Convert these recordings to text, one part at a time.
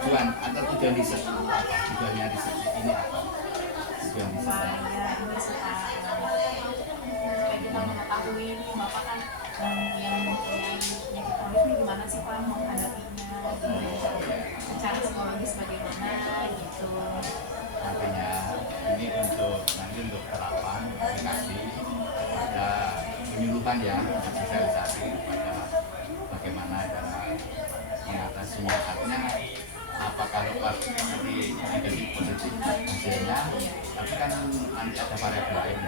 tujuan riset apa? Tujuannya riset ini apa? Tujuan riset supaya ini supaya kita mengetahui ini Bapak kan yang mempunyai penyakit kronis ini gimana sih Pak menghadapinya, secara psikologis bagaimana gitu. artinya ini untuk terapan aplikasi pada penyuluhan ya, sosialisasi pada bagaimana cara mengatasinya. Artinya apakah lepas dari negatif positif hasilnya, tapi kan nanti ada variabel lain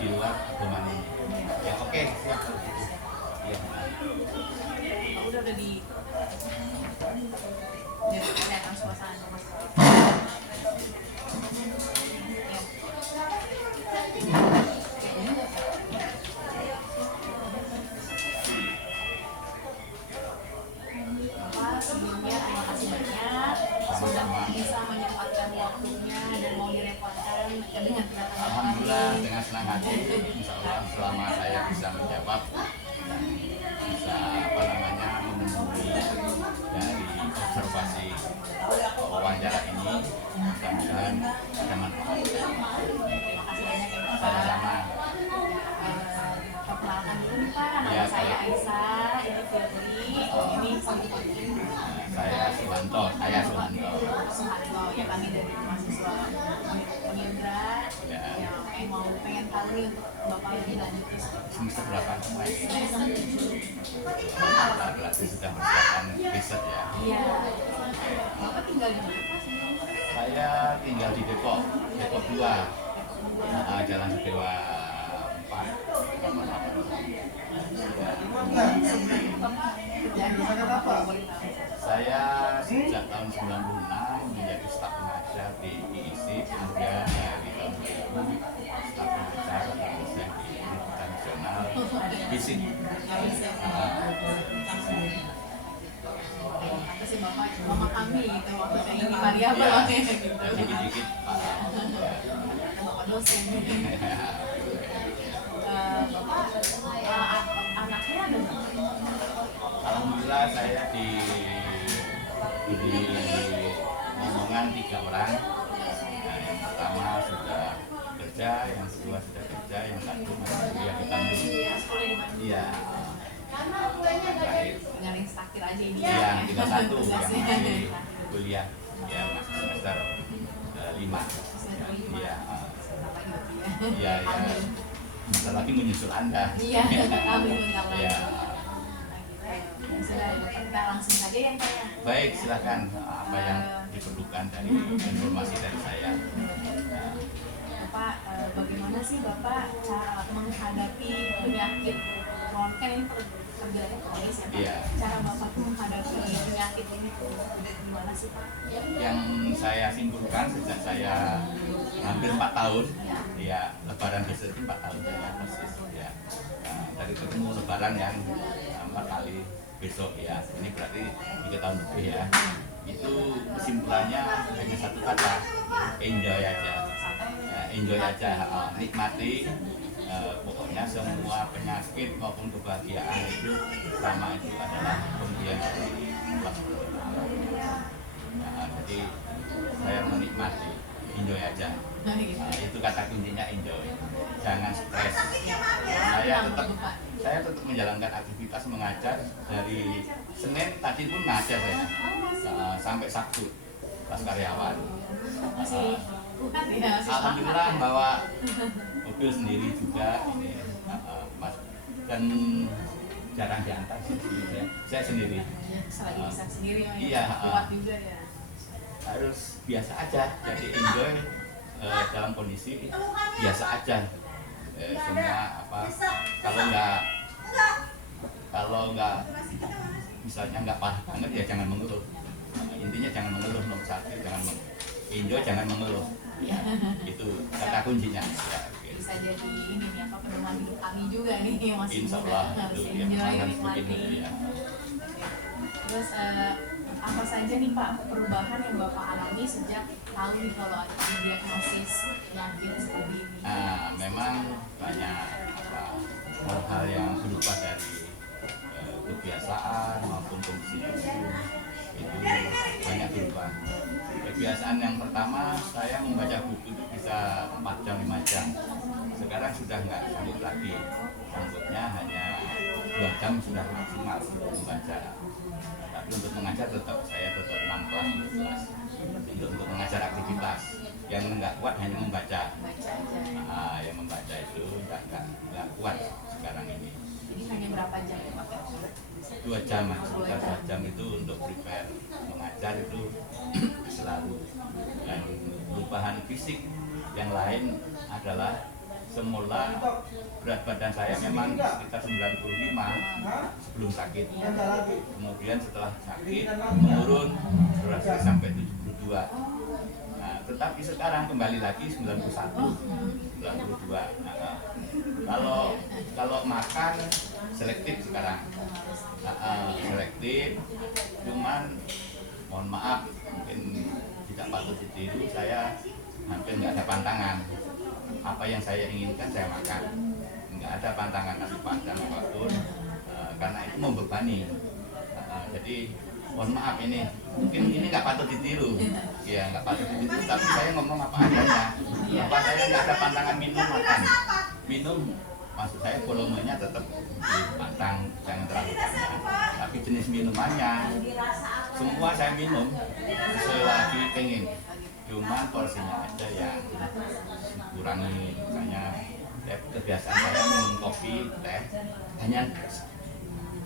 di luar pedoman ini. Ya oke, siap. Ya. Udah di jadi kelihatan suasana Mas. Sebelumnya terima kasih banyak sudah bisa menyempatkan waktunya dan mau direpotkan dengan kedatangan Alhamdulillah dengan senang hati, insya Allah selama saya bisa menjawab dan bisa memenuhi dari observasi wawancara ini, mudah-mudahan ada manfaat. Terima kasih banyak ya Bapak. Sama-sama. Perkenalkan dulu nih Pak, nama Ya, saya Aisyah, ini Firly, ini Santi. Saya Suhanto. Suhanto, ya kami dari mahasiswa Penindra Ya. yang pengen tahu nih untuk Bapak lebih lanjut terus. Semester berapa? Saya sampai Berarti sudah mempersiapkan riset ya. iya. Bapak tinggal di mana Pak? Saya tinggal di Depok 2, Jalan Dewa 4. Saya sejak tahun 96 menjadi staf pengajar di IIC, kemudian dari tahun 2000 staf pengajar dosen di Universitas Nasional FISIK. Apa sih Bapak memahami gitu maksudnya ini variabel Ya, gitu. dikit-dikit Bapak dosen. Bapak anaknya ada berapa? Alhamdulillah saya di ngomongan 3 orang. Nah, yang pertama sudah kerja, yang kedua sudah kerja, yang satu masih kuliah di Bandung. Sekolah di mana? Iya. Terakhir. Tinggal yang takdir aja ini. Iya, tinggal satu yang Tugasnya. masih kuliah, ya masih semester 5. Iya. Iya, ya. Bentar lagi menyusul Anda. Iya, amin bentar lagi. Iya. Sudah kita langsung saja yang tanya. Baik, silakan apa yang diperlukan dari informasi dari saya. Bapak, bagaimana sih Bapak cara menghadapi penyakit kronis? Kan ini terjadi kronis ya Pak? Iya. Cara Bapak menghadapi penyakit ini gimana sih Pak? Yang saya simpulkan sejak saya hampir 4 tahun, ya Lebaran besok itu 4 tahun saya persis ya. Dari ketemu Lebaran yang 4 kali besok ya, ini berarti 3 tahun lebih ya. Itu kesimpulannya hanya satu kata, enjoy aja. Ya, enjoy aja, nikmati. Pokoknya semua penyakit maupun kebahagiaan itu selama itu adalah pemberian dari Allah. Nah, jadi saya menikmati, enjoy aja. Itu kata kuncinya, enjoy. Jangan stres. Saya tetap menjalankan aktivitas mengajar dari Senin tadi pun ngajar saya sampai Sabtu pas karyawan. Masih kuat ya? Alhamdulillah bawa mobil sendiri juga ini, Mas, dan jarang diantar sih, saya sendiri. Selagi bisa sendiri Iya, kuat juga ya. harus biasa aja, jadi enjoy dalam kondisi biasa aja. Semua apa, kalau nggak misalnya nggak parah banget ya jangan mengeluh. Intinya jangan mengeluh, nomor 1 jangan enjoy, jangan mengeluh. Ya, itu kata kuncinya. Ya, Bisa jadi ini nih apa pedoman hidup kami juga nih yang masih Insya muda Allah harus itu yang enjoy harus nikmati. begini ya. Terus apa saja nih Pak perubahan yang Bapak alami sejak tahu nih kalau ada diagnosis penyakit seperti ini? Nah, memang banyak hal-hal yang berubah dari kebiasaan maupun kondisi tubuh. itu banyak berubah. Kebiasaan yang pertama saya membaca buku itu bisa 4 jam 5 jam. Sekarang sudah nggak sanggup lagi, sanggupnya hanya 2 jam sudah maksimal untuk membaca. Tapi untuk mengajar saya tetap 6 kelas 7 kelas. Untuk mengajar aktivitas yang nggak kuat hanya membaca. Yang membaca itu nggak kuat sekarang ini. Jadi hanya berapa jam ya Pak? 2 jam, sekitar 2 jam itu untuk prepare mengajar itu selalu. Dan perubahan fisik yang lain adalah semula berat badan saya memang sekitar 95 sebelum sakit. Kemudian setelah sakit menurun drastis sampai 72. Nah, tetapi sekarang kembali lagi 91, 92. Nah, kalau makan selektif sekarang. Selektif, cuman mohon maaf mungkin tidak patut ditiru, saya hampir nggak ada pantangan. Apa yang saya inginkan saya makan, nggak ada pantangan nasi padang apapun, karena itu membebani. Jadi mohon maaf ini mungkin ini nggak patut ditiru, ya nggak patut ditiru, tapi saya ngomong apa adanya. Apa saya nggak ada pantangan minum makan, minum maksud saya volumenya tetap dipantang, jangan terlalu banyak. Tapi jenis minumannya semua saya minum selagi pengen, cuman porsinya aja yang kurangi. Misalnya kebiasaan saya minum kopi, teh hanya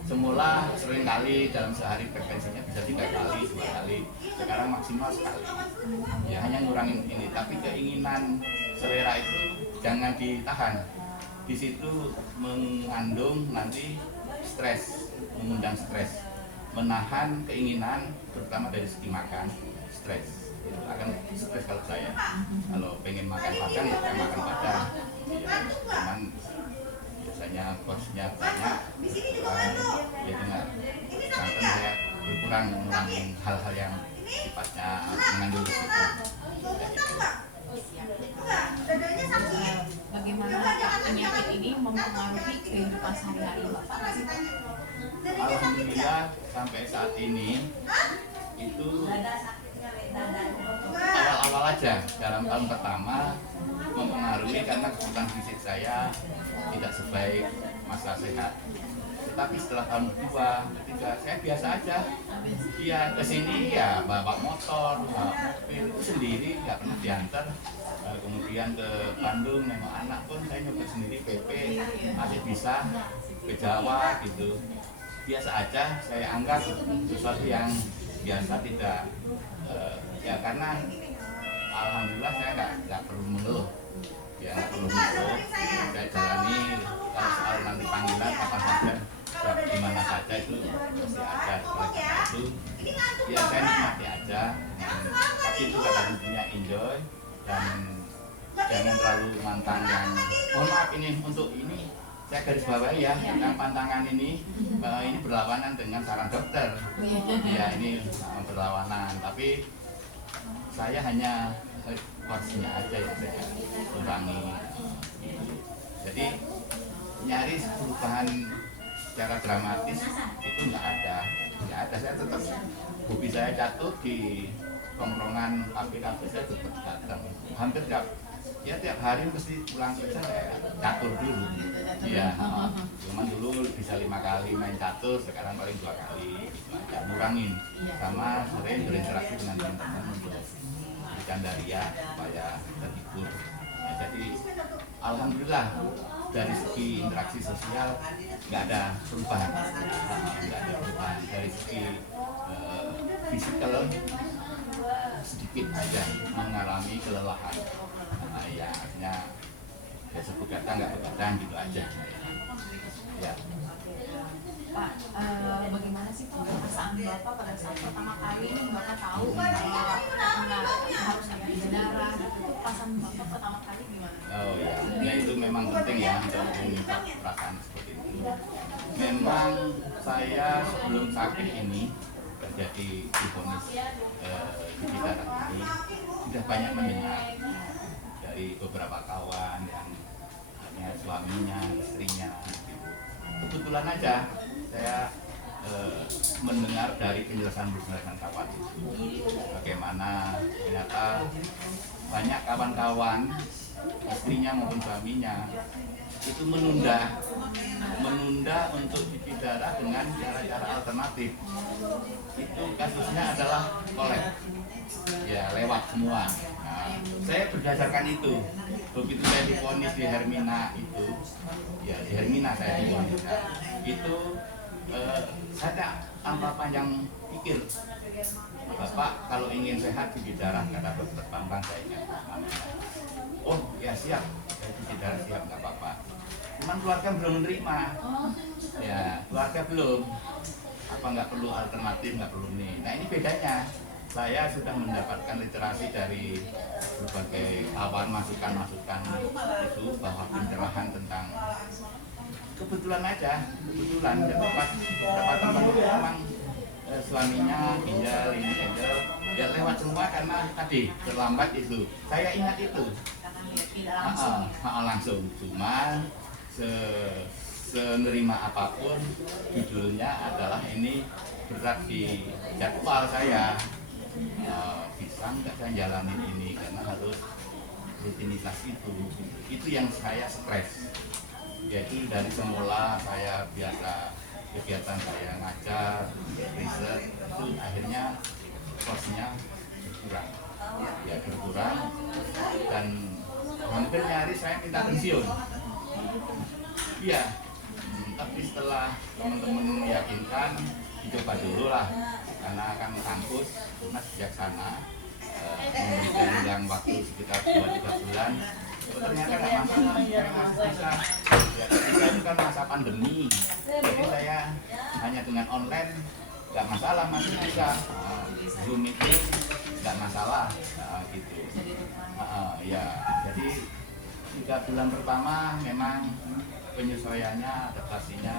semula sering kali dalam sehari, frekuensinya bisa 3 kali, 2 kali, sekarang maksimal sekali. Ya hanya ngurangin ini, tapi keinginan selera itu jangan ditahan. Di situ mengandung nanti stres, mengundang stres, menahan keinginan terutama dari segi makan, stres. Itu akan stres kalau saya. Kalau pengen makan padang ya saya makan padang. Ya, cuman biasanya porsinya banyak, ya dengan santan saya berkurang mengurangi hal-hal yang sifatnya mengandung risiko. Bagaimana penyakit ini mempengaruhi kehidupan sehari-hari Bapak? Alhamdulillah sampai saat ini itu awal-awal aja dalam tahun pertama mempengaruhi karena kebutuhan fisik saya tidak sebaik masa sehat. Tapi setelah tahun kedua, ketiga saya biasa aja. Ya kesini ya bawa motor, bawa mobil itu sendiri, nggak pernah diantar. Kemudian ke Bandung nengok anak pun saya nyoba sendiri PP, masih bisa ke Jawa gitu. Biasa aja, saya anggap sesuatu yang biasa, tidak ya karena alhamdulillah saya nggak perlu mengeluh, ya nggak perlu mengeluh. Saya jalani kalau soal nanti panggilan kapan saja, di mana saja itu masih ada. Oleh karena itu ya saya nikmati aja. Tapi itu kata kuncinya enjoy dan jangan terlalu mantang yang mohon maaf ini untuk ini saya garis bawahi ya, yang pantangan ini berlawanan dengan saran dokter. Ya ini berlawanan, tapi saya hanya porsinya aja yang saya kurangi. Jadi nyaris perubahan secara dramatis itu nggak ada. Saya tetap hobi saya catur di tongkrongan kafe-kafe, saya tetap datang. Hampir tiap hari mesti pulang kerja saya catur dulu. Iya, cuman dulu bisa 5 kali main catur, sekarang paling 2 kali. Ya, ngurangin sama sering berinteraksi dengan teman-teman untuk bercandaria supaya terhibur. Nah, jadi alhamdulillah dari segi interaksi sosial nggak ada perubahan, dari segi fisikal sedikit aja mengalami kelelahan. Ya artinya ya sebegadang nggak begadang gitu aja. Ya. Pak, bagaimana sih Pak perasaan Bapak pada saat pertama kali Bapak tahu harus ambil darah, itu perasaan Bapak pertama kali gimana? Oh ya itu memang penting ya untuk mengungkap perasaan seperti itu. Memang saya sebelum sakit ini terjadi divonis cuci darah ini sudah banyak mendengar dari beberapa kawan yang hanya suaminya, istrinya. Kebetulan aja saya mendengar dari penjelasan kawan itu bagaimana ternyata banyak kawan-kawan istrinya maupun suaminya itu menunda untuk cuci darah dengan cara-cara alternatif. Itu kasusnya adalah kolek, ya lewat semua. Nah, saya berdasarkan itu, begitu saya divonis di Hermina itu, ya di Hermina saya divonis, itu saya tanpa panjang pikir, Bapak kalau ingin sehat cuci darah, kata dokter Bambang saya ingat namanya. Oh ya siap, saya cuci darah siap, nggak apa-apa. Cuman keluarga belum menerima, ya keluarga belum. Apa nggak perlu alternatif, nggak perlu ini. Nah ini bedanya. Saya sudah mendapatkan literasi dari berbagai kawan masukan-masukan itu bahwa pencerahan tentang kebetulan jadi pas dapat teman itu memang suaminya ginjal ini ginjal ya lewat semua karena tadi terlambat itu. Saya ingat itu. Langsung cuma senerima apapun judulnya adalah ini berat di jadwal saya, bisa nggak saya jalanin ini karena harus rutinitas itu yang saya stres, yaitu dari semula saya biasa kegiatan saya ngajar riset itu akhirnya kosnya berkurang dan hampir nyaris saya minta pensiun. Iya, tapi setelah teman-teman meyakinkan dicoba dulu lah, karena kan kampus Unas bijaksana memberikan yang waktu sekitar 2-3 bulan. Ternyata nggak masalah, saya masih bisa. Ya, ketika itu kan masa pandemi, jadi saya hanya dengan online nggak masalah, masih bisa. Zoom meeting nggak masalah, gitu. Ya, jadi 3 bulan pertama memang penyesuaiannya, adaptasinya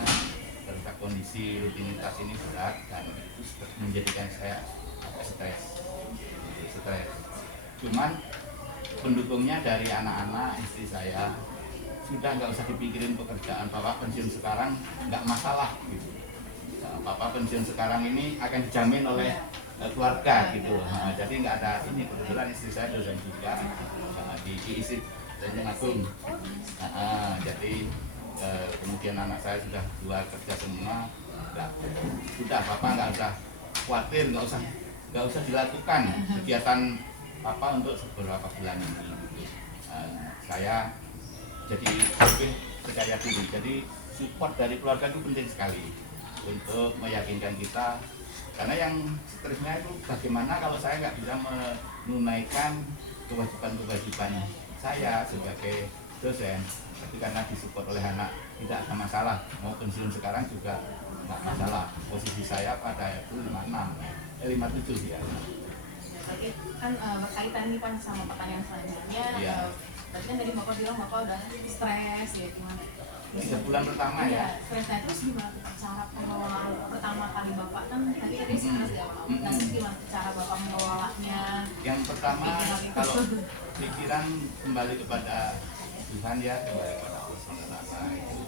terhadap kondisi rutinitas ini berat dan itu menjadikan saya stres. Cuman pendukungnya dari anak-anak istri saya sudah nggak usah dipikirin pekerjaan, Papa pensiun sekarang nggak masalah gitu. Papa pensiun sekarang ini akan dijamin oleh keluarga gitu. Jadi nggak ada ini, kebetulan istri saya dosen juga di ISIP dan Agung. Jadi kemudian anak saya sudah keluar kerja semua, sudah Papa nggak usah khawatir, nggak usah dilakukan kegiatan Papa untuk beberapa bulan ini. Saya jadi lebih percaya diri. Jadi support dari keluarga itu penting sekali untuk meyakinkan kita. Karena yang stresnya itu bagaimana kalau saya nggak bisa menunaikan kewajiban saya sebagai dosen. Tapi karena disupport oleh anak tidak ada masalah, mau pensiun sekarang juga nggak masalah. Posisi saya pada itu 57 ya. Kan berkaitan nih Pak sama pertanyaan selanjutnya. Iya. Berarti kan tadi Bapak bilang Bapak udah stres ya gimana? 3 bulan pertama ya. Stresnya terus gimana cara pengelolaan pertama kali Bapak kan tadi stres ya Pak. Dan gimana cara Bapak mengelolanya? Yang pertama kalau pikiran kembali kepada Tuhan ya, kembali kepada Allah SWT itu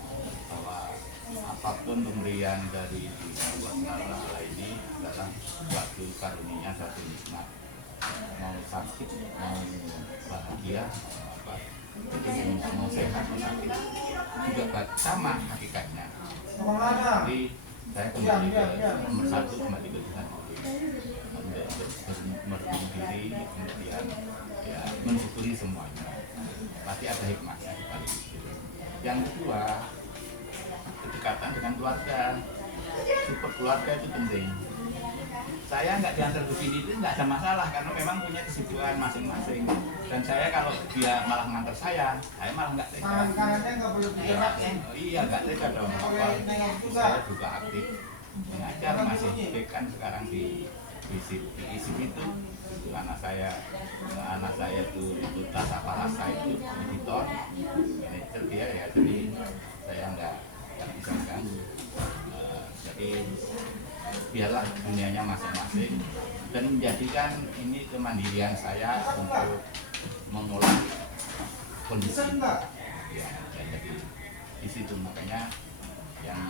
bahwa apapun pemberian dari Allah SWT ini adalah suatu karunia, suatu nikmat. Mau sakit, mau bahagia, apa, jadi mau sehat, mau sakit juga sama hakikatnya. Jadi saya kembali ke nomor 1, kembali ke Tuhan untuk merenung diri, kemudian ya mensyukuri semuanya. Pasti ada hikmahnya di balik itu. Yang kedua, kedekatan dengan keluarga. Support keluarga itu penting. Saya nggak diantar ke sini itu nggak ada masalah karena memang punya kesibukan masing-masing. Dan saya kalau dia malah ngantar saya malah nggak tega. Iya nggak tega dong. Saya juga aktif mengajar, masih aktif kan sekarang di ISIP itu. Anak saya itu Tasa Palasa itu editor, manajer dia ya, jadi saya nggak bisa mengganggu. Jadi biarlah dunianya masing-masing dan menjadikan ini kemandirian saya untuk mengolah kondisi. Ya, jadi di situ makanya Yang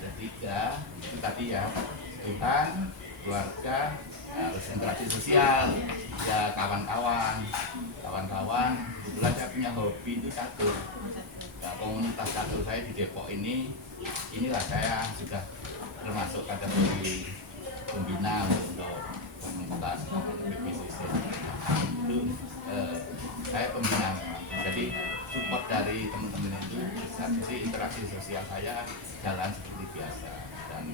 ketiga itu tadi ya, Tuhan, keluarga, harus interaksi sosial, ya kawan-kawan. Kebetulan saya punya hobi itu catur. Ya, komunitas catur saya di Depok inilah saya sudah termasuk kategori pembina untuk komunitas PPCC. Itu saya pembina memang. Jadi support dari teman-teman itu bisa, jadi interaksi sosial saya jalan seperti biasa, dan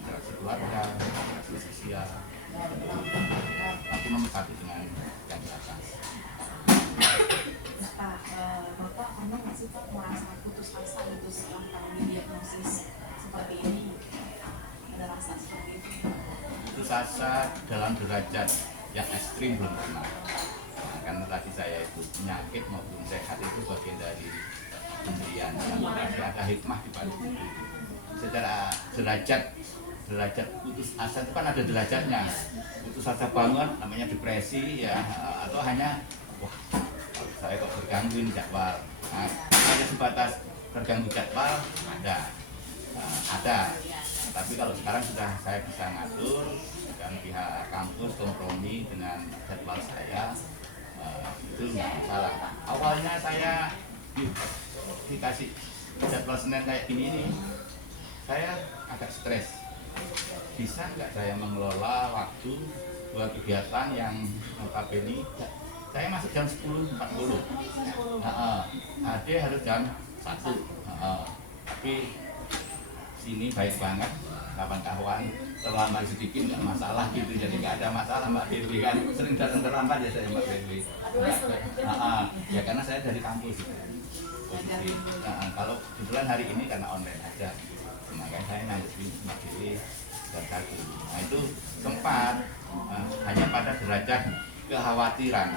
interaksi keluarga, interaksi sosial itu nomor satu dengan yang di atas. Terus Pak, Bapak pernah nggak sih Pak merasa putus asa gitu setelah tahu diagnosis seperti ini? Ada rasa seperti itu? Putus asa dalam derajat yang ekstrim belum pernah. Nah, karena tadi saya itu penyakit maupun sehat itu bagian dari pemberian yang pasti ada hikmah di balik itu. Secara derajat putus asa itu kan ada derajatnya. Putus asa banget namanya depresi ya, atau hanya wah kalau saya kok terganggu ini jadwal. Nah, ada sebatas terganggu jadwal ada. Tapi kalau sekarang sudah saya bisa ngatur dan pihak kampus kompromi dengan jadwal saya, itu nggak masalah. Awalnya saya dikasih jadwal Senin kayak gini nih, saya agak stres. Bisa nggak saya mengelola waktu buat kegiatan yang notabene saya masuk jam 10.40, Ade harus jam 1, tapi sini baik banget, kawan-kawan terlambat sedikit nggak masalah gitu, jadi nggak ada masalah Mbak Dewi kan, sering datang terlambat ya saya Mbak Dewi. Ya karena saya dari kampus posisi. Kalau kebetulan hari ini karena online aja, makanya saya nanggepin Mbak Dewi dan satu. Nah itu sempat hanya pada derajat kekhawatiran,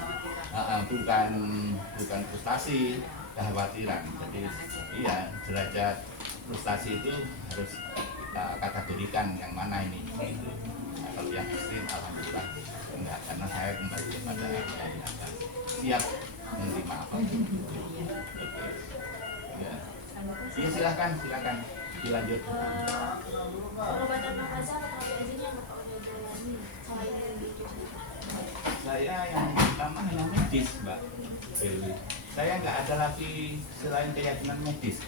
bukan frustasi, kekhawatiran. Jadi iya, derajat frustasi itu harus kita kategorikan yang mana ini gitu. Nah, kalau yang ekstrim alhamdulillah enggak, karena saya kembali kepada yang ada, siap menerima apa. Oke. Ya. Ya silahkan dilanjut. Pengobatan nafas atau terapi aja yang Bapak udah jalani selain itu? Saya yang pertama hanya medis, Mbak Dewi. Saya nggak ada lagi selain keyakinan medis.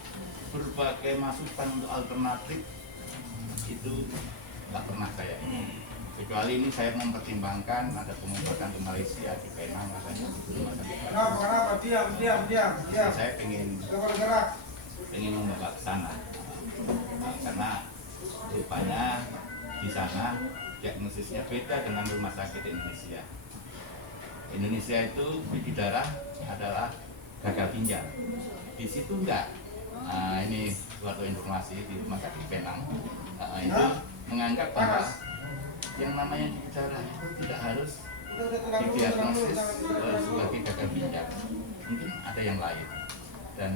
Berbagai masukan untuk alternatif itu nggak pernah saya ini. Kecuali ini saya mempertimbangkan ada pengobatan ke Malaysia di Penang katanya belum ada. Kenapa? Diam. Saya pengen membawa ke sana. Karena rupanya di sana diagnosisnya beda dengan rumah sakit Indonesia. Indonesia itu cuci darah adalah gagal ginjal. Di situ enggak. Nah, ini suatu informasi di rumah sakit Penang. Itu menganggap bahwa yang namanya cuci darah itu tidak harus didiagnosis sebagai gagal ginjal. Mungkin ada yang lain. Dan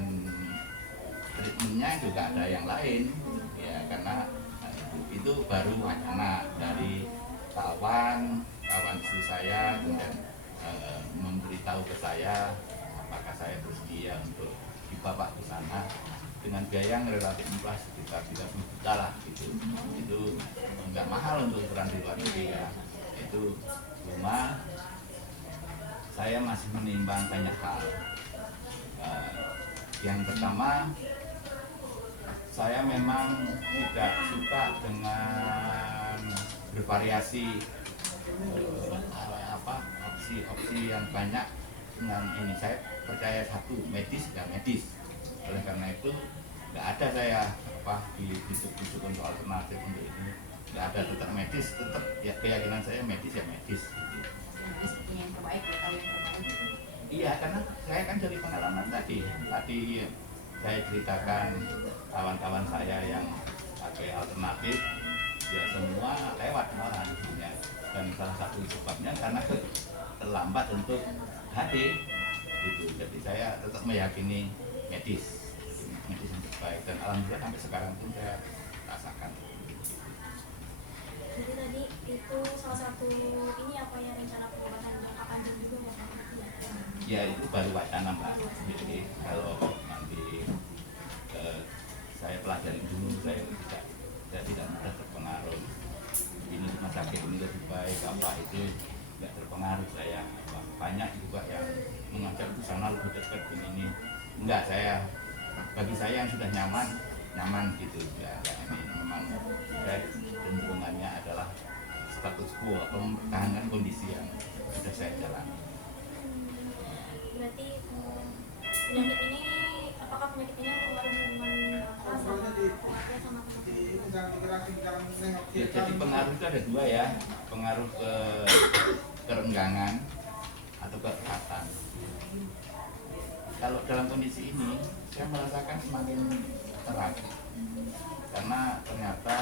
treatmentnya juga ada yang lain. Ya, karena itu baru wacana dari kawan istri saya, kemudian memberitahu ke saya apakah saya bersedia untuk dibawa ke sana dengan biaya yang relatif murah sekitar 30 juta lah gitu. Itu enggak mahal untuk ukuran di luar negeri ya. Itu cuma saya masih menimbang banyak hal. Yang pertama, saya memang tidak suka dengan bervariasi opsi yang banyak dengan ini. Saya percaya satu, medis dan medis. Oleh karena itu nggak ada saya dibujuk untuk alternatif untuk ini. Nggak ada, tetap medis, tetap ya keyakinan saya medis ya medis. Seperti yang terbaik ya, kalau yang terbaik. Iya, karena saya kan dari pengalaman tadi saya ceritakan kawan-kawan saya yang pakai alternatif ya semua lewat malah ya. Dan salah satu sebabnya karena terlambat untuk HD gitu. Jadi saya tetap meyakini medis yang terbaik, dan alhamdulillah sampai sekarang pun saya rasakan. Jadi tadi itu salah satu ini apa ya, rencana pengobatan jangka panjang juga Bapak? Ya itu baru wacana Mbak. Jadi kalau nanti saya pelajari dulu, saya tidak mudah terpengaruh. Ini rumah sakit ini lebih baik, apa itu tidak terpengaruh saya. Banyak juga yang mengajak ke sana lebih dekat ini. Enggak, bagi saya yang sudah nyaman gitu ya. Ini memang cenderungannya adalah status quo atau mempertahankan kondisi yang sudah saya jalani. Berarti penyakit ini, apakah penyakit ini mempengaruhi hubungan Bapak sama keluarga sama teman-teman? Ya, jadi pengaruh itu ada dua ya, pengaruh ke kerenggangan atau kekerasan. Kalau dalam kondisi ini saya merasakan semakin terang karena ternyata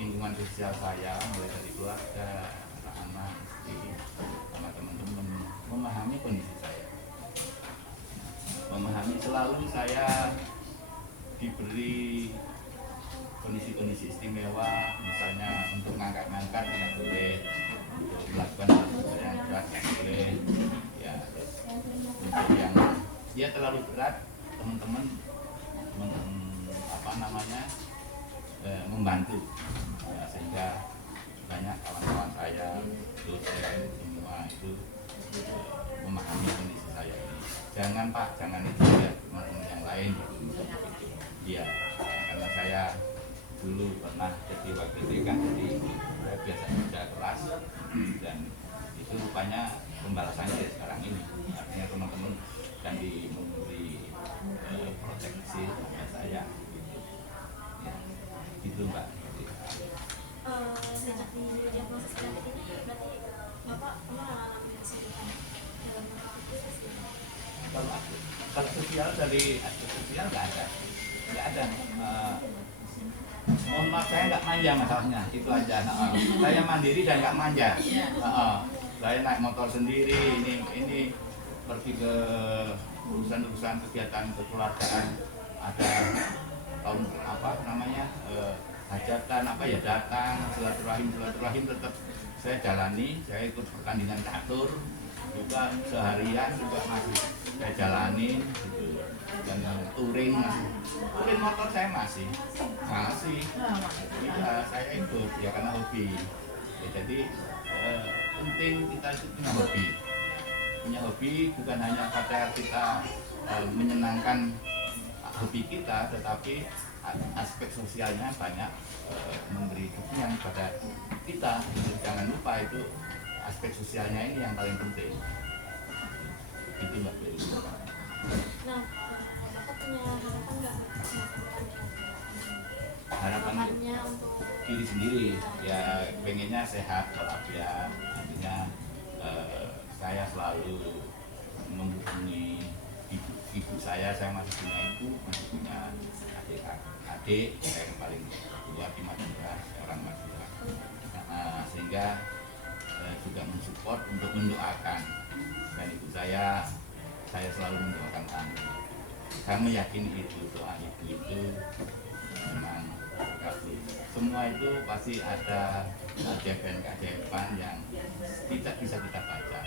lingkungan sosial saya mulai dari keluarga, anak-anak, istri, sama teman-teman memahami kondisi saya, memahami selalu saya diberi kondisi-kondisi istimewa, misalnya untuk ngangkat-ngangkat tidak boleh, untuk melakukan hal yang berat tidak boleh, ya terus untuk yang dia terlalu berat teman-teman membantu ya, sehingga banyak kawan-kawan saya dosen semua itu memahami kondisi saya ini. Jangan Pak, jangan itu ya, teman-teman yang lain gitu. Iya, karena saya dulu pernah jadi wakil dekan, jadi saya biasa kerja keras dan itu rupanya pembalasannya ya sekarang ini. Artinya teman-teman kan memberi proteksi kepada saya gitu. Ya, gitu Mbak. Sejak didiagnosis penyakit ini berarti Bapak pernah mengalami kesulitan dalam mengikuti sosial? Kalau sosial, dari aspek sosial nggak ada. Mohon maaf, saya nggak manja masalahnya, itu aja. Saya mandiri dan nggak manja. Saya naik motor sendiri, ini pergi ke urusan kegiatan kekeluargaan, ada tahun hajatan datang, silaturahim tetap saya jalani. Saya ikut pertandingan catur juga seharian juga masih saya jalani gitu. Dan touring motor saya masih ya, saya ikut ya karena hobi ya. Jadi penting kita itu punya hobi bukan hanya pada kita menyenangkan hobi kita, tetapi aspek sosialnya banyak memberi dukungan pada kita. Jangan lupa itu aspek sosialnya ini yang paling penting. Itu Mbak Beli. Nah, Bapak punya harapan nggak Harapannya untuk diri sendiri ya, pengennya sehat walafiat. Artinya saya selalu menghubungi ibu saya masih punya ibu, masih punya adik saya yang paling tua di Madura, orang Madura. Sehingga juga mensupport untuk mendoakan, dan ibu saya selalu mendoakan kami. Saya meyakini itu, doa ibu itu memang berkabul. Semua itu pasti ada keajaiban yang tidak bisa kita baca,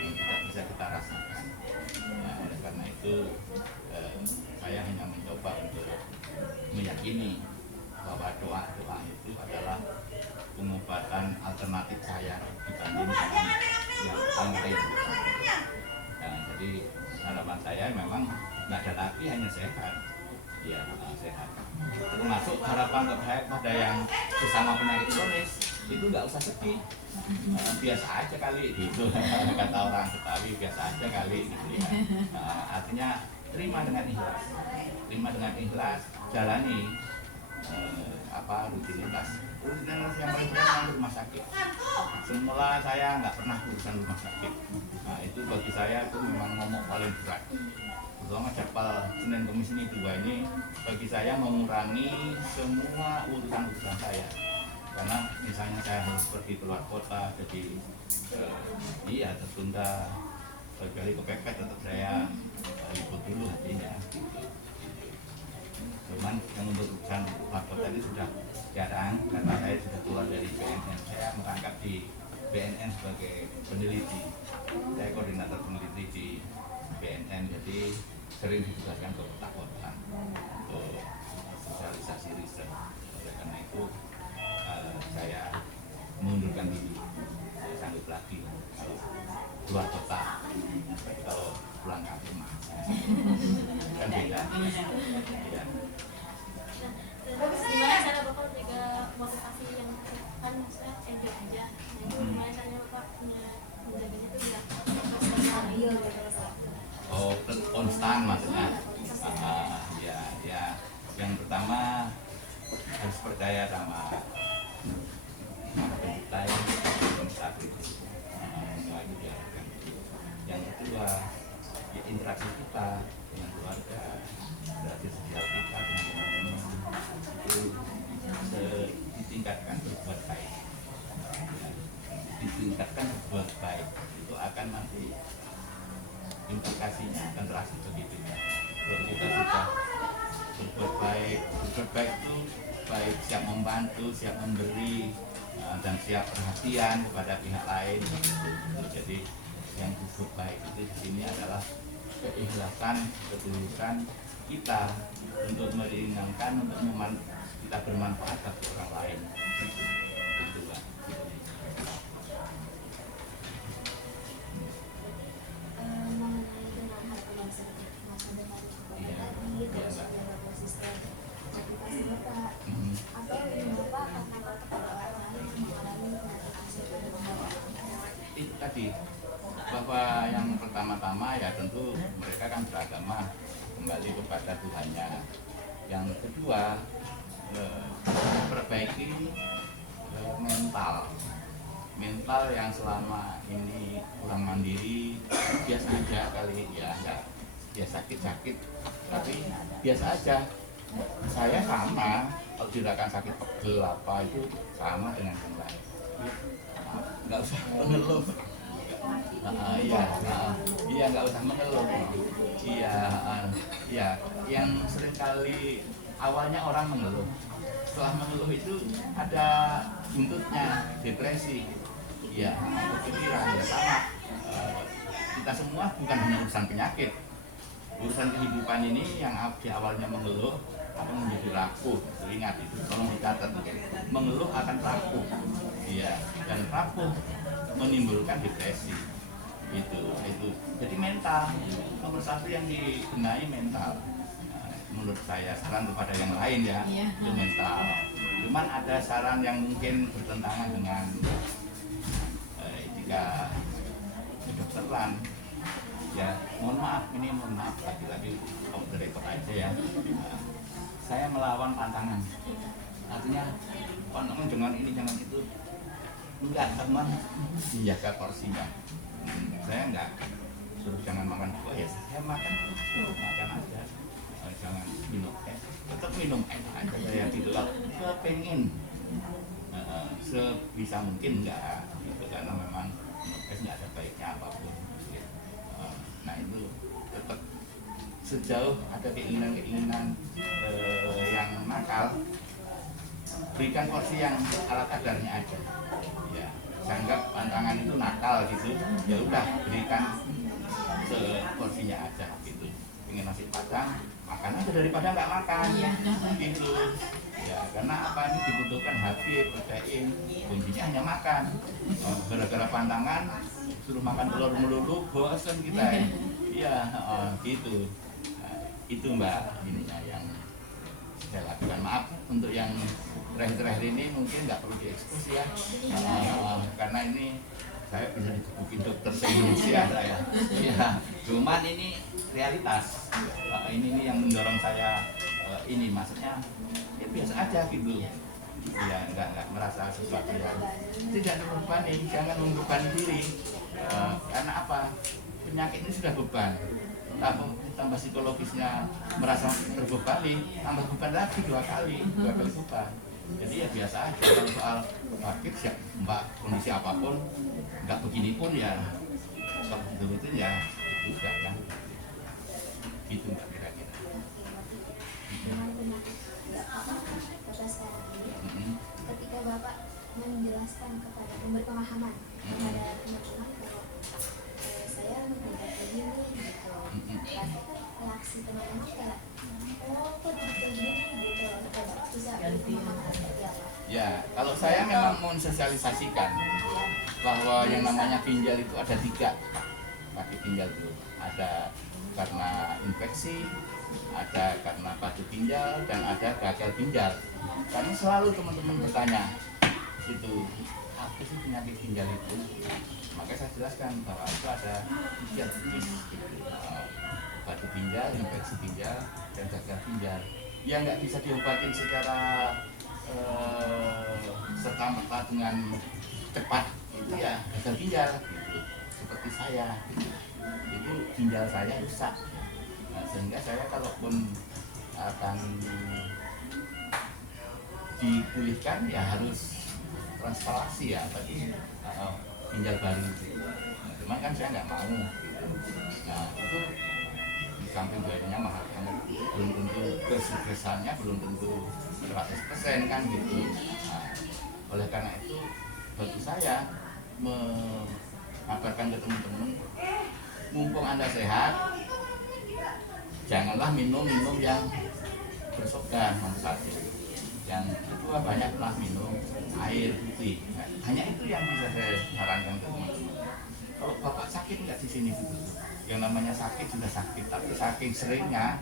yang tidak bisa kita rasakan. Nah, oleh karena itu saya hanya mencoba untuk meyakini bahwa doa itu adalah pengobatan alternatif saya dibandingkan yang lain. Nah, jadi harapan saya memang nggak ada lagi, hanya sehat. Ya, sehat. Termasuk harapan kepada yang sesama penyakit kronis itu nggak usah sedih, biasa aja kali gitu. Kata orang Betawi, biasa aja kali gitu ya. Artinya terima dengan ikhlas, jalani rutinitas yang paling berat rumah sakit. Semula saya nggak pernah urusan rumah sakit. Nah, itu bagi saya itu memang momok paling berat. Terutama jadwal Senin Kamis ini bagi saya mengurangi semua urusan saya. Karena misalnya saya harus pergi keluar kota, jadi tertunda, sekali kepepet tetap saya ikut dulu hatinya. Cuman yang untuk urusan keluar kota ini sudah jarang karena saya sudah keluar dari BNN. Saya merangkap di BNN sebagai peneliti. Saya koordinator peneliti di BNN, jadi sering ditugaskan ke kota-kota untuk sosialisasi riset. Oleh karena itu saya mengundurkan diri. Saya sanggup lagi kalau keluar kota, tapi kalau pulang kampung kan beda. Ya. Gimana cara Bapak juga motivasi yang kan maksudnya enjoy aja. Nah, itu gimana caranya Bapak menjaganya itu biar stabil gitu. Oh, konstan maksudnya. Ya. Yang pertama harus percaya sama pencipta yang saat itu. Yang kedua, ya interaksi kita dengan keluarga, interaksi sosial kita dengan teman-teman itu ditingkatkan berbuat baik. Ditingkatkan berbuat baik itu akan nanti implikasinya akan terasa begitu. Kalau kita sudah berbuat baik itu baik siap membantu, siap memberi, dan siap perhatian kepada pihak lain. Jadi yang berbuat baik itu di sini adalah keikhlasan, ketulusan kita untuk meringankan, untuk kita bermanfaat bagi orang lain. Itu Pak. Mengenai dengan hal masa depan tadi terus juga konsisten motivasi Bapak atau ini Bapak karena Bapak kepada orang lain yang mengalami motivasi pada Bapak. Itu tadi bahwa yang pertama-tama ya tentu mereka kan beragama kembali kepada Tuhannya. Yang kedua perbaiki mental yang selama ini kurang mandiri, biasa aja kali ya, enggak ya sakit tapi biasa aja. Saya sama kalau dirakan sakit pegel apa itu sama dengan yang lain, nggak usah mengeluh. Iya nggak usah mengeluh. Iya yang seringkali awalnya orang mengeluh, setelah mengeluh itu ada buntutnya depresi, ya pikiran ya sama. Kita semua bukan hanya urusan penyakit, urusan kehidupan ini yang di awalnya mengeluh akan menjadi rapuh. Ingat itu, tolong dicatat, mengeluh akan rapuh, iya, dan rapuh menimbulkan depresi. Itu jadi mental nomor satu yang dibenahi mental. Menurut saya saran kepada yang lain ya, itu mental. Cuman ada saran yang mungkin bertentangan dengan etika kedokteran. Ya mohon maaf lagi-lagi kalau direkod aja ya. Saya melawan pantangan, artinya pantangan jangan ini jangan itu, enggak teman, jaga porsinya. Saya enggak suruh jangan makan buah, ya saya makan aja, jangan minum es, tetap minum es aja saya gitu. Saya pengen sebisa mungkin enggak gitu, karena memang minum es enggak ada baiknya apapun. Nah itu tetap sejauh ada keinginan yang nakal, berikan porsi yang ala kadarnya aja. Ya, saya anggap pantangan itu nakal gitu, ya udah berikan seporsinya aja gitu. Ingin nasi padang, makan aja daripada nggak makan, gitu. Ya, karena apa, ini dibutuhkan habis protein, kuncinya hanya makan. Gara-gara pantangan suruh makan telur melulu, bosan kita ya. Iya, gitu. Itu Mbak ininya yang saya lakukan. Maaf untuk yang terakhir-terakhir ini mungkin nggak perlu diekspos ya, karena ini saya bisa dikebukin dokter se-Indonesia saya. Ya, cuman ini realitas. Ini yang mendorong saya, ini maksudnya ya biasa aja gitu. Ya nggak merasa sesuatu yang tidak terbebani, jangan membebani diri. Karena apa? Penyakit ini sudah beban. Tambah psikologisnya merasa terbebani, tambah beban lagi dua kali beban. Jadi ya biasa aja, kalau soal sakit siap Mbak, kondisi apapun nggak begini pun ya kalau diturutin ya itu juga kan gitu Mbak kira-kira. Ketika Bapak menjelaskan kepada memberi pemahaman kepada teman-teman kalau saya menghadapi begini gitu, pasti kan reaksi teman-teman kayak oh kok gitu gitu. Ya, kalau saya memang mensosialisasikan bahwa yang namanya ginjal itu ada 3 kaki ginjal itu. Ada karena infeksi, ada karena batu ginjal, dan ada gagal ginjal. Karena selalu teman-teman bertanya, itu apa sih penyakit ginjal itu? Maka saya jelaskan bahwa itu ada 3 jenis, gitu. Batu ginjal, infeksi ginjal, dan gagal ginjal. Yang nggak bisa diobatin secara serta-merta dengan cepat itu ya gagal ginjal gitu. Seperti saya gitu. Itu ginjal saya rusak, nah, sehingga saya kalaupun akan dipulihkan ya harus transplantasi ya, berarti ginjal baru gitu. Nah, cuman kan saya nggak mau gitu. Nah itu di samping biayanya mahal banget, belum tentu kesuksesannya belum tentu 100% kan gitu. Nah, oleh karena itu bagi saya mengabarkan ke teman-teman, mumpung Anda sehat, janganlah minum yang bersoda. Nomor 1, yang kedua banyaklah minum air putih. Nah, hanya itu yang bisa saya sarankan ke teman-teman. Kalau bapak sakit nggak di sini dulu, yang namanya sakit sudah sakit, tapi saking seringnya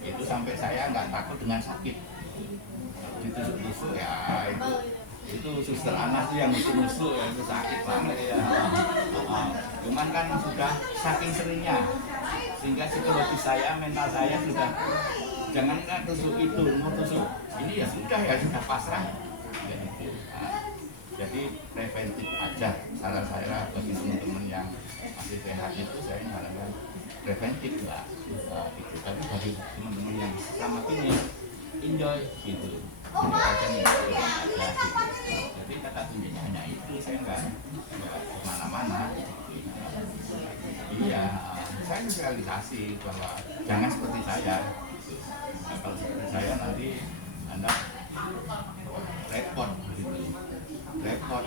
itu sampai saya nggak takut dengan sakit. Ditusuk-tusuk ya itu suster anak tuh yang nusuk ya, itu sakit banget ya. Cuman kan sudah saking seringnya, sehingga psikologi saya, mental saya sudah, jangan kan tusuk itu, mau tusuk ini ya sudah pasrah ya, gitu. Jadi preventif aja saran saya bagi teman-teman yang masih sehat itu, saya menyarankan preventif lah gitu. Tapi bagi teman-teman yang sama ini enjoy gitu. Jadi kata kuncinya hanya itu, saya nggak kemana-mana gitu. Iya, saya sosialisasi bahwa jangan seperti saya gitu. Nah, kalau seperti saya nanti Anda repot gitu, repot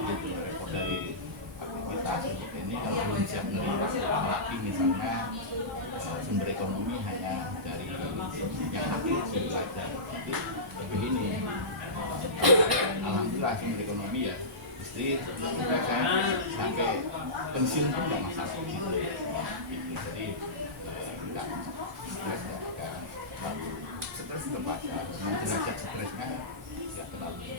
dari aktivitas seperti ini. Kalau belum siap menerima lagi misalnya sumber ekonomi hanya dari yang aktif belajar itu lebih ini. Alhamdulillah sumber ekonomi ya, istri saya sampai pensiun pun nggak masalah gitu. Jadi nggak stres, nggak terlalu stres terbaca, derajat stresnya nggak terlalu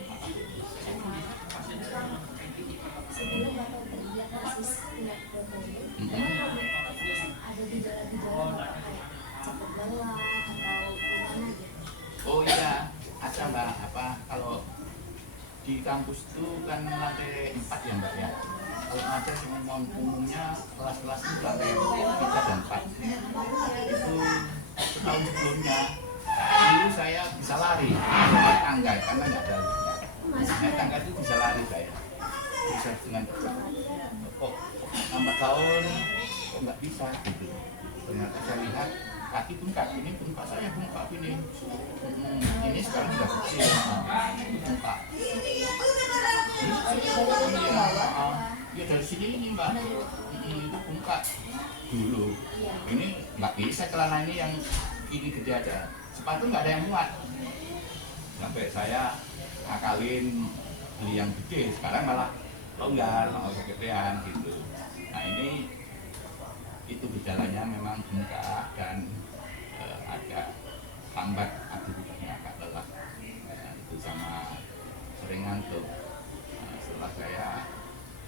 sebelum bapak terdiagnosis penyakit bronkiolitis, ada gejala-gejala kayak capek lelah atau gimana gitu? Oh iya, ada mbak. Kalau di kampus itu kan lantai 4 ya mbak ya. Kalau ada umumnya kelas-kelas itu lantai 3 dan 4. Itu setahun sebelumnya dulu saya bisa lari naik tangga karena nggak ada liftnya. Naik tangga itu bisa lari saya, bisa dengan cepat. Kok 4 tahun kok nggak bisa gitu. Ternyata saya lihat kaki bengkak, ini bengkak saya bengkak ini. Ini sekarang sudah kecil, bengkak. Ya dari sini ini mbak, itu bengkak dulu. Ini nggak bisa celana ini yang ini gede aja, sepatu nggak ada yang muat. Sampai saya ngakalin beli yang gede, sekarang malah longgar, malah kegedean gitu. Nah ini itu gejalanya memang bengkak dan agak lambat aktivitasnya, agak lelah. Itu sama sering ngantuk. Setelah saya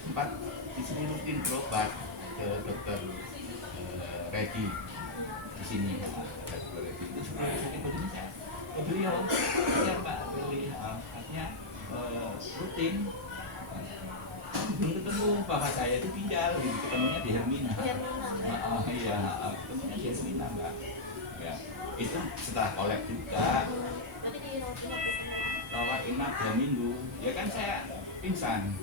sempat di sini rutin berobat ke dokter Redi di sini. Dokter Redi itu sebenarnya sakit begini saya ke beliau, ya Pak, beli artinya rutin. Belum ketemu bapak saya itu ginjal, gitu. Ketemunya di Hermina. Iya, ketemunya di Hermina mbak. Ya, itu setelah kolek juga. Tapi di Rawat inap 2 minggu, ya kan saya pingsan.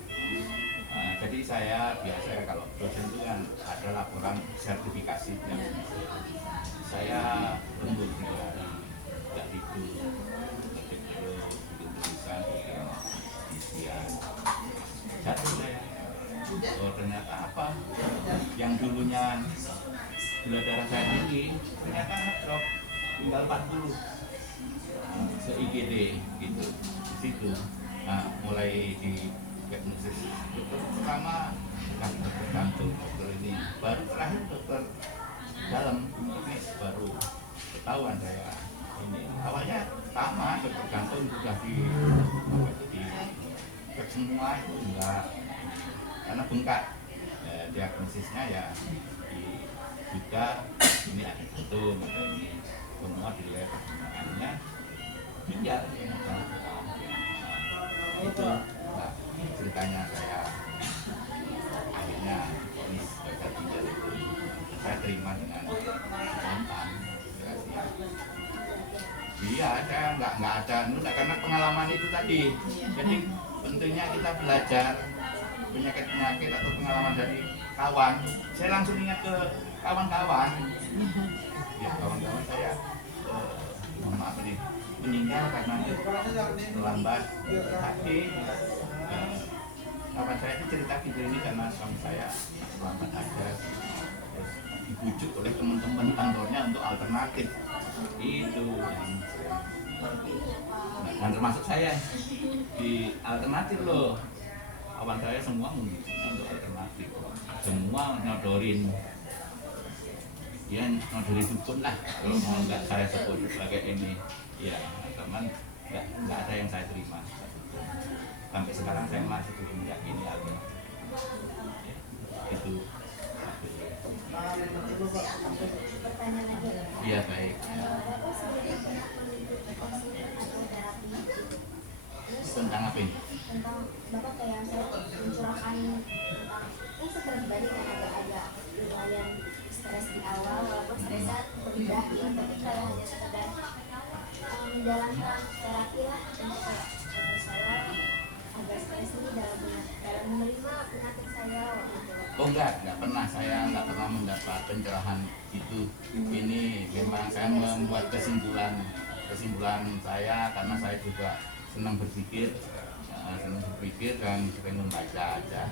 Jadi saya biasa kalau dosen itu kan ada laporan sertifikasi ya. Saya lembur 3 hari, nggak tidur, bikin tulisan, isian. Jatuh saya. Oh ternyata apa? Yang dulunya gula darah saya tinggi, ternyata drop tinggal 40 se-IGD gitu di situ. mulai di diagnosis dokter pertama dokter jantung, dokter ini baru terakhir dokter dalam ini baru ketahuan saya ini. Awalnya sama dokter jantung sudah di cek semua itu enggak, karena bengkak. Diagnosisnya ya juga ini ada jantung, ini semua di lab semuanya ginjal itu. Nah, ceritanya saya akhirnya divonis gagal ginjal itu saya terima dengan spontan. Iya, saya nggak ada karena pengalaman itu tadi. Jadi pentingnya kita belajar penyakit-penyakit atau pengalaman dari kawan. Saya langsung ingat ke kawan-kawan. Ya, kawan-kawan saya mohon maaf nih meninggal karena terlambat hati. Kawan saya itu cerita gitu ini karena suami saya terlambat aja, terus dibujuk oleh teman-teman kantornya untuk alternatif itu yang dan termasuk saya di alternatif loh. Kawan saya semua untuk alternatif, semua nyodorin, ya nyodorin dukun lah kalau mau nggak saya sebut sebagai ini. Ya teman, nggak ada yang saya terima. Sampai sekarang saya masih belum yakini apa ya, itu. Pertanyaan lagi. Iya baik. Bapak sebenarnya pernah mengikuti konseling atau terapi gitu. Terus Tentang apa ini? tentang Bapak kayak saya mencurahkan tentang sebenarnya kan agak lumayan stres di awal, walaupun stresnya berubah gitu, tapi kalau hanya sekedar menjalankan terapi lah untuk saya agak stres nih dalam menerima penyakit saya waktu itu. Oh enggak pernah, saya nggak pernah mendapat pencerahan itu. Ini memang saya membuat kesimpulan saya karena saya juga senang berpikir dan sering membaca aja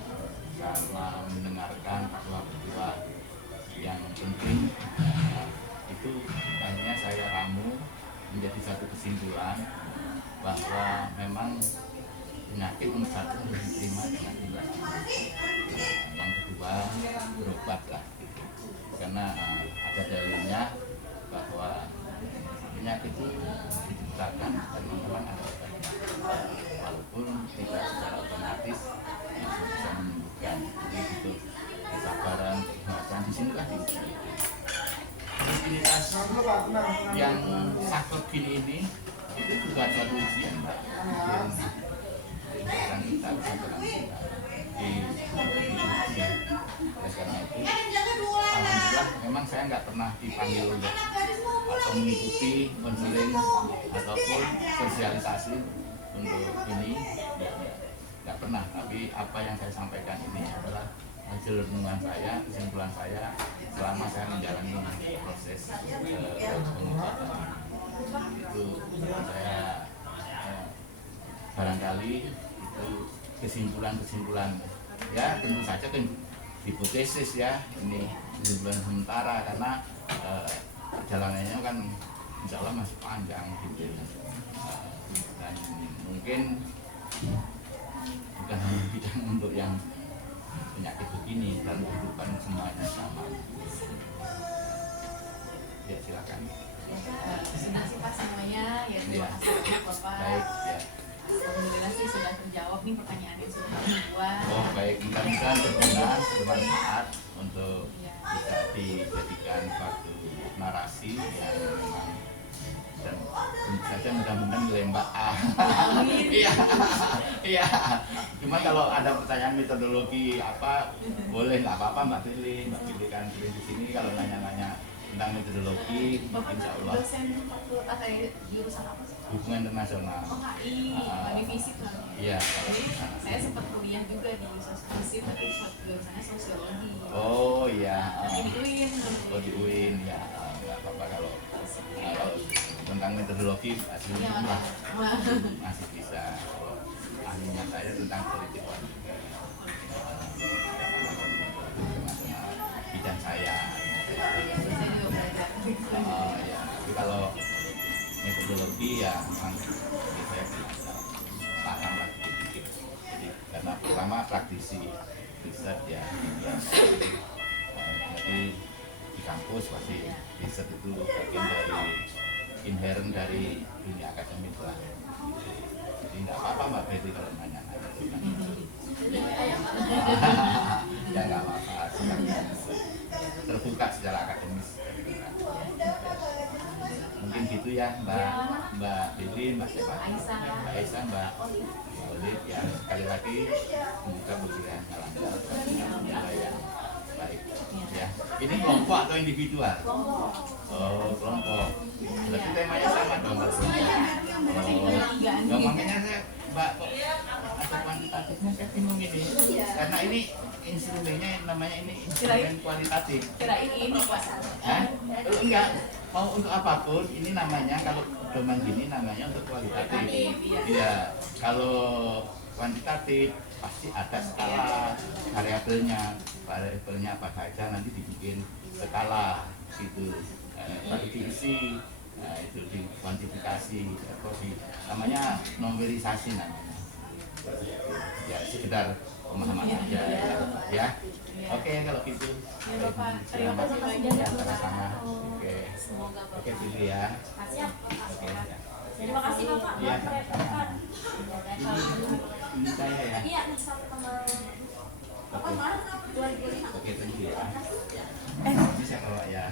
sama mendengarkan fatwa-fatwa yang penting. Itu akhirnya saya ramu menjadi satu kesimpulan bahwa memang penyakit nomor satu harus diterima dengan ikhlas. Yang kedua berobat lah gitu. Karena ada dalilnya bahwa penyakit itu diciptakan dan memang ada obatnya, walaupun tidak secara otomatis bisa menyembuhkan. Jadi itu kesabaran, keikhlasan di sinilah rutinitas yang sakit gini ini itu juga ada ujian, Mbak. Ujian kita bisa berhasil diuji. Oleh karena itu, alhamdulillah memang saya nggak pernah dipanggil untuk atau mengikuti konseling ataupun sosialisasi untuk ini, nggak pernah. Tapi apa yang saya sampaikan ini adalah hasil renungan saya, kesimpulan saya selama saya menjalani proses pengobatan. Itu saya barangkali itu kesimpulan ya, tentu saja kan hipotesis ya, ini kesimpulan sementara karena perjalanannya kan insya Allah masih panjang gitu. Dan mungkin bukan hanya bidang untuk yang penyakit begini, dan kehidupan semuanya sama. Ya silakan. Terima kasih Pak semuanya, ya terima kasih Bapak. Baik ya. Alhamdulillah sih sudah terjawab nih pertanyaan yang sudah dibuat. Oh baik, mudah-mudahan berguna, bermanfaat untuk bisa dijadikan suatu narasi yang memang, dan tentu saja mudah-mudahan nilai Mbak A. Iya, iya. Cuma kalau ada pertanyaan metodologi apa, boleh nggak apa-apa Mbak pilihkan di sini. Kalau nanya-nanya tentang metodologi, Bapak insya Allah dosen fakultas jurusan apa sih? hubungan internasional. Oh HI, Mani Fisik kan? Iya. Jadi saya sempat kuliah juga di Fisik, tapi jurusannya sosiologi. Oh iya. Di UIN. Oh di UIN ya, nggak apa-apa kalau tentang metodologi masih Ya, masih bisa. Kalau ahlinya saya tentang politik internasional, bidang saya. saya juga belajar. Ya, tapi kalau metodologi ya memang saya belajar paham lah. diskusi riset ya. Jadi di kampus pasti riset itu bagian dari inherent dari dunia akademik lah. Jadi nggak apa-apa Mbak Betty kalau nanya. Ya nggak apa-apa, terbuka secara akademis. Mungkin gitu ya Mbak Betty, Mbak siapa? Mbak Aisyah, Mbak Olive ya. Sekali lagi membuka pemilihan lancar nilai yang baik ya. Ini kelompok atau individual? Oh, kelompok. Berarti temanya sama dong Mbak. Oh, makanya saya Mbak kok ada kuantitatifnya saya bingung ini. Karena ini instrumennya namanya ini instrumen kualitatif. Kirain ini Pak. Hah? Enggak. Mau untuk apapun ini namanya kalau domain gini namanya untuk kualitatif. Iya. Kalau kuantitatif pasti ada skala variabelnya. Variabelnya apa saja nanti dibikin skala gitu. Baru diisi. Nah, itu di kuantifikasi atau namanya nominalisasi namanya. Ya sekedar pemahaman aja ya. Oke kalau gitu. Ya Bapak, terima kasih banyak ya Bapak. Sama-sama. Oke. Semoga Bapak. Oke dulu ya. Siap. Oke. Ya. Terima kasih Bapak. Iya. Maaf merepotkan. Ini saya ya. Iya, satu tanggal Oke. 8 Maret 2005. Oke thank you ya. Bisa kalau ya.